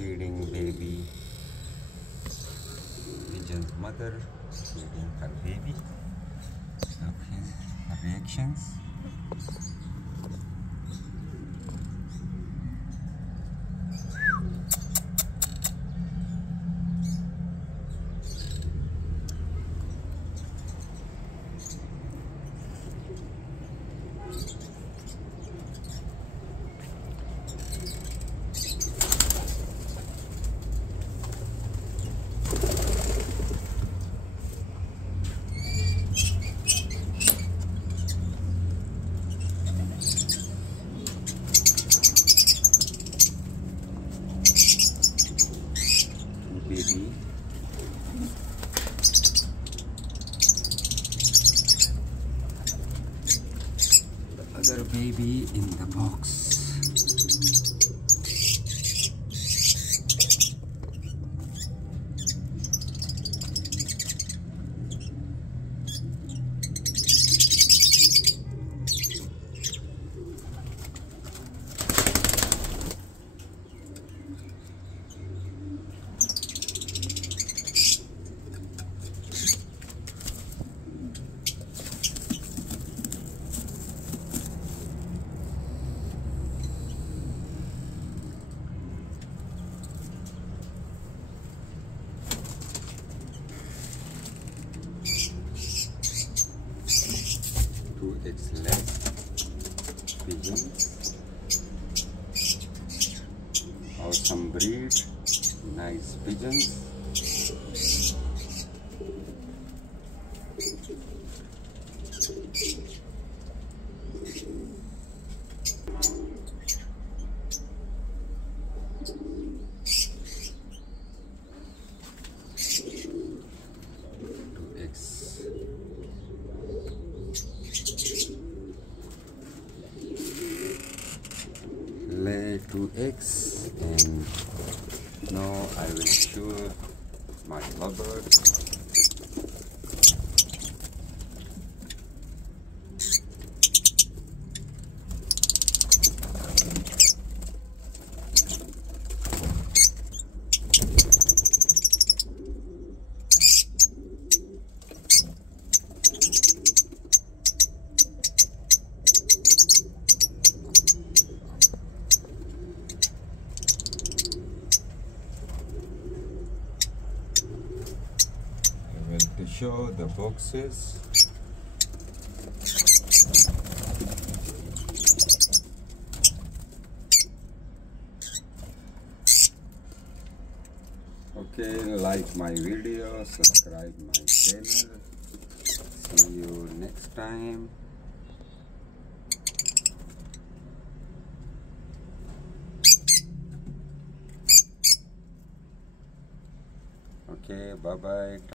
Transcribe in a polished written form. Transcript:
feeding baby. Pigeon's mother feeding her baby. Look him, her reactions. Baby. The other baby in the box. Two eggs left pigeons. Awesome breed, nice pigeons. Two eggs. Lay 2 eggs, and now I will show my lovebird. To show the boxes. Okay, like my video, subscribe my channel. See you next time. Okay, bye bye.